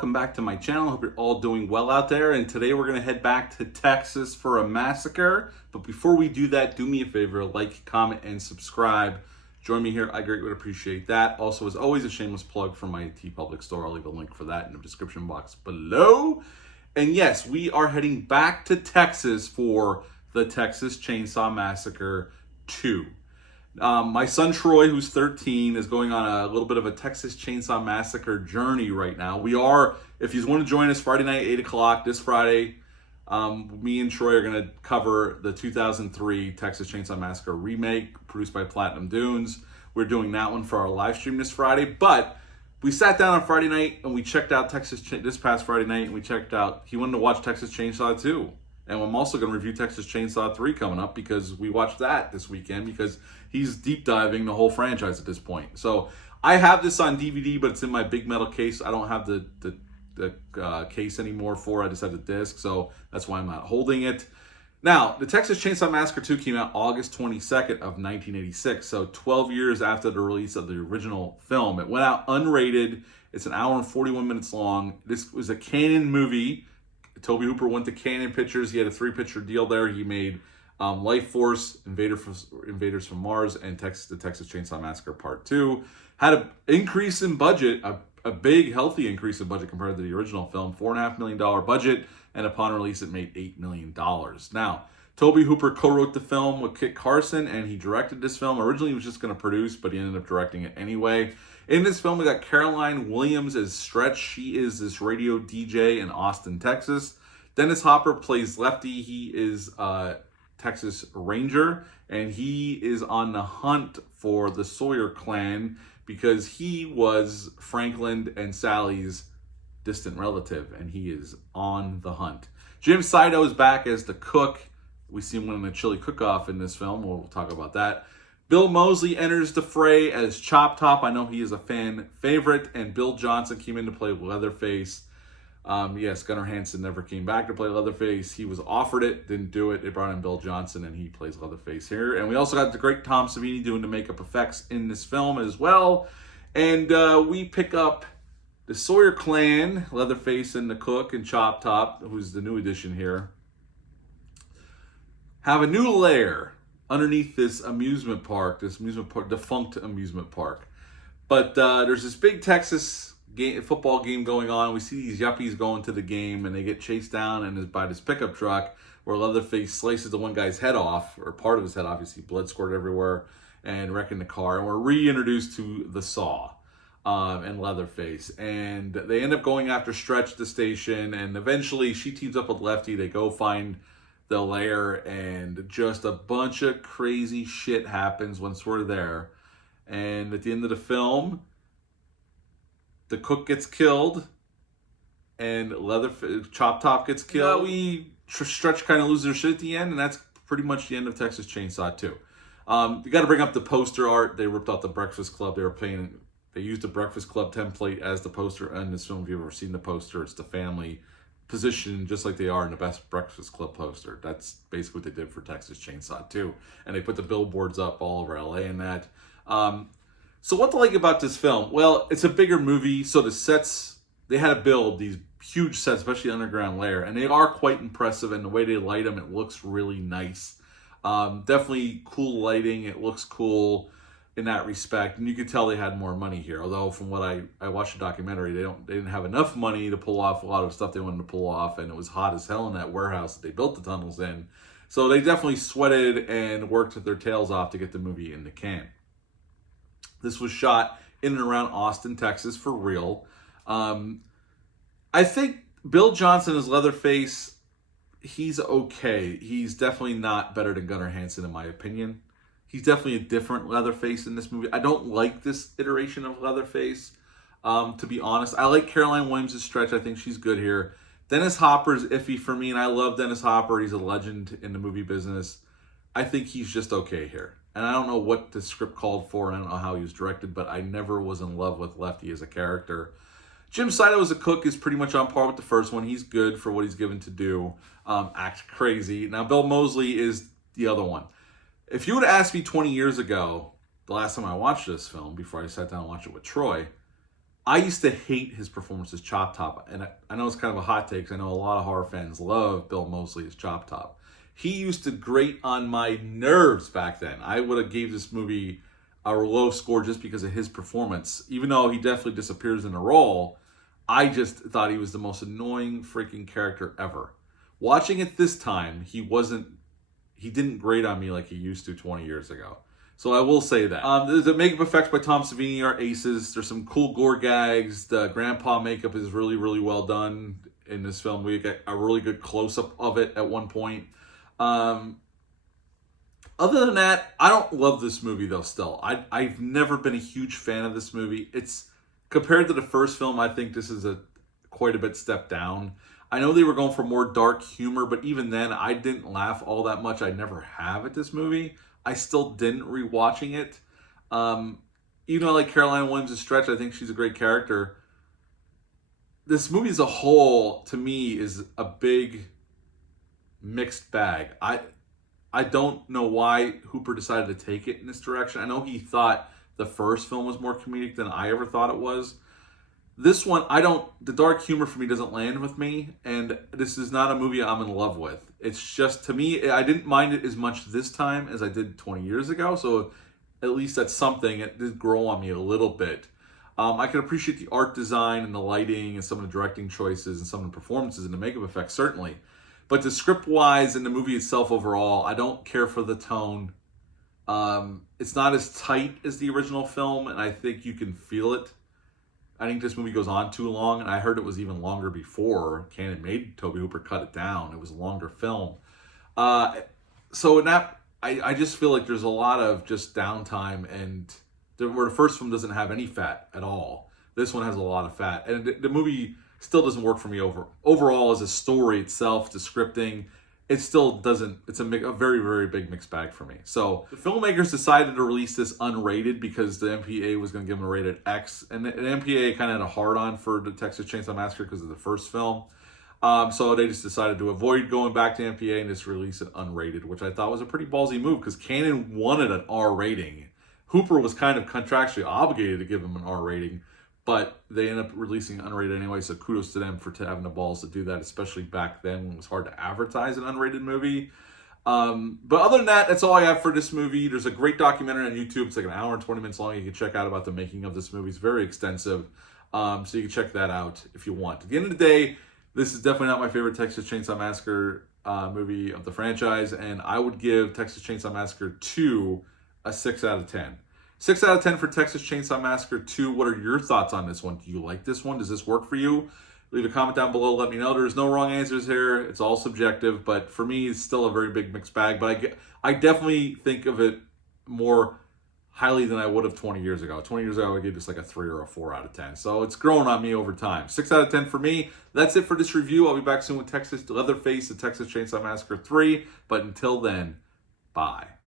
welcome back to my channel. Hope you're all doing well out there. And today we're gonna head back to Texas for a massacre. But before we do that, do me a favor, like, comment, and subscribe. Join me here, I greatly would appreciate that. Also, as always, a shameless plug for my TeePublic store. I'll leave a link for that in the description box below. And yes, we are heading back to Texas for the Texas Chainsaw Massacre 2. My son Troy, who's 13, is going on a little bit of a Texas Chainsaw Massacre journey right now. We are, if you want to join us Friday night, 8 o'clock, this Friday, me and Troy are going to cover the 2003 Texas Chainsaw Massacre remake produced by Platinum Dunes. We're doing that one for our live stream this Friday, but we sat down on Friday night and we checked out this past Friday night, and we checked out, he wanted to watch Texas Chainsaw 2. And I'm also going to review Texas Chainsaw 3 coming up because we watched that this weekend because he's deep diving the whole franchise at this point. So I have this on DVD, but it's in my big metal case. I don't have the case anymore for it. I just have the disc, so that's why I'm not holding it. Now, the Texas Chainsaw Massacre 2 came out August 22nd of 1986, so 12 years after the release of the original film. It went out unrated. It's an hour and 41 minutes long. This was a Canon movie. Tobe Hooper went to Canon Pictures. He had a 3-picture deal there. He made Life Force, Invaders from Mars, and the Texas Chainsaw Massacre Part 2. Had an increase in budget, a big, healthy increase in budget compared to the original film. $4.5 million budget, and upon release, it made $8 million. Now, Tobe Hooper co-wrote the film with Kit Carson, and he directed this film. Originally, he was just going to produce, but he ended up directing it anyway. In this film, we got Caroline Williams as Stretch. She is this radio DJ in Austin, Texas. Dennis Hopper plays Lefty. He is a Texas Ranger, and he is on the hunt for the Sawyer clan because he was Franklin and Sally's distant relative, and he is on the hunt. Jim Saito is back as the cook. We see him winning a chili cook-off in this film. We'll talk about that. Bill Moseley enters the fray as Chop Top. I know he is a fan favorite, and Bill Johnson came in to play Leatherface. Yes, Gunnar Hansen never came back to play Leatherface. He was offered it, didn't do it. They brought in Bill Johnson, and he plays Leatherface here. And we also got the great Tom Savini doing the makeup effects in this film as well. And we pick up the Sawyer clan, Leatherface and the cook and Chop Top, who's the new addition here, have a new lair underneath this amusement park, defunct amusement park. But there's this big Texas football game going on. We see these yuppies going to the game, and they get chased down and by this pickup truck where Leatherface slices the one guy's head off, or part of his head off. You see blood squirt everywhere, and wrecking the car. And we're reintroduced to the Saw and Leatherface. And they end up going after Stretch at the station, and eventually she teams up with Lefty. They go find the lair, and just a bunch of crazy shit happens once we're there. And at the end of the film, the cook gets killed, and Chop Top gets killed. Stretch kind of loses their shit at the end, and that's pretty much the end of Texas Chainsaw 2. You got to bring up the poster art. They ripped out the Breakfast Club. They used the Breakfast Club template as the poster in this film. If you've ever seen the poster, it's the family positioned just like they are in the best Breakfast Club poster. That's basically what they did for Texas Chainsaw 2. And they put the billboards up all over LA and that. So what to like about this film? Well, it's a bigger movie, so the sets, they had to build these huge sets, especially underground lair, and they are quite impressive, and the way they light them, it looks really nice. Definitely cool lighting. It looks cool in that respect, and you could tell they had more money here. Although from what I watched the documentary, they didn't have enough money to pull off a lot of stuff they wanted to pull off, and it was hot as hell in that warehouse that they built the tunnels in. So they definitely sweated and worked their tails off to get the movie in the can. This was shot in and around Austin, Texas, for real. I think Bill Johnson as Leatherface, he's okay. He's definitely not better than Gunnar Hansen, in my opinion. He's definitely a different Leatherface in this movie. I don't like this iteration of Leatherface, to be honest. I like Caroline Williams' Stretch. I think she's good here. Dennis Hopper's iffy for me, and I love Dennis Hopper. He's a legend in the movie business. I think he's just okay here. And I don't know what the script called for. I don't know how he was directed, but I never was in love with Lefty as a character. Jim Saito as a cook is pretty much on par with the first one. He's good for what he's given to do. Act crazy. Now, Bill Moseley is the other one. If you would have asked me 20 years ago, the last time I watched this film, before I sat down and watched it with Troy, I used to hate his performance as Chop Top, and I know it's kind of a hot take 'cause I know a lot of horror fans love Bill Moseley as Chop Top. He used to grate on my nerves back then. I would have gave this movie a low score just because of his performance. Even though he definitely disappears in a role, I just thought he was the most annoying freaking character ever. Watching it this time, he didn't grate on me like he used to 20 years ago. So I will say that. The makeup effects by Tom Savini are aces. There's some cool gore gags. The grandpa makeup is really, really well done in this film. We get a really good close-up of it at one point. Other than that, I don't love this movie though still. I've never been a huge fan of this movie. It's compared to the first film, I think this is quite a bit step down. I know they were going for more dark humor, but even then, I didn't laugh all that much. I never have at this movie. I still didn't rewatching it. Even though I like Caroline Williams' Stretch, I think she's a great character. This movie as a whole, to me, is a big mixed bag. I don't know why Hooper decided to take it in this direction. I know he thought the first film was more comedic than I ever thought it was. This one, the dark humor for me doesn't land with me, and this is not a movie I'm in love with. It's just, to me, I didn't mind it as much this time as I did 20 years ago, so at least that's something. It did grow on me a little bit. I can appreciate the art design and the lighting and some of the directing choices and some of the performances and the makeup effects, certainly. But the script-wise and the movie itself overall, I don't care for the tone. It's not as tight as the original film, and I think you can feel it. I think this movie goes on too long, and I heard it was even longer before Cannon made Tobe Hooper cut it down. It was a longer film. So in that, I just feel like there's a lot of just downtime, and where the first film doesn't have any fat at all, this one has a lot of fat. And the movie still doesn't work for me overall as a story itself, the scripting. It still doesn't, it's a very, very big mixed bag for me. So the filmmakers decided to release this unrated because the MPA was going to give them a rated X. And the MPA kind of had a hard-on for the Texas Chainsaw Massacre because of the first film. So they just decided to avoid going back to MPA and just release it unrated, which I thought was a pretty ballsy move because Cannon wanted an R rating. Hooper was kind of contractually obligated to give him an R rating, but they ended up releasing unrated anyway, so kudos to them for having the balls to do that, especially back then when it was hard to advertise an unrated movie. But other than that, that's all I have for this movie. There's a great documentary on YouTube. It's like an hour and 20 minutes long. You can check out about the making of this movie. It's very extensive, so you can check that out if you want. At the end of the day, this is definitely not my favorite Texas Chainsaw Massacre movie of the franchise, and I would give Texas Chainsaw Massacre 2 a 6 out of 10. 6 out of 10 for Texas Chainsaw Massacre 2. What are your thoughts on this one? Do you like this one? Does this work for you? Leave a comment down below. Let me know. There's no wrong answers here. It's all subjective, but for me, it's still a very big mixed bag. But I definitely think of it more highly than I would have 20 years ago. 20 years ago, I would give this like a 3 or a 4 out of 10. So it's grown on me over time. 6 out of 10 for me. That's it for this review. I'll be back soon with Leatherface, the Texas Chainsaw Massacre 3. But until then, bye.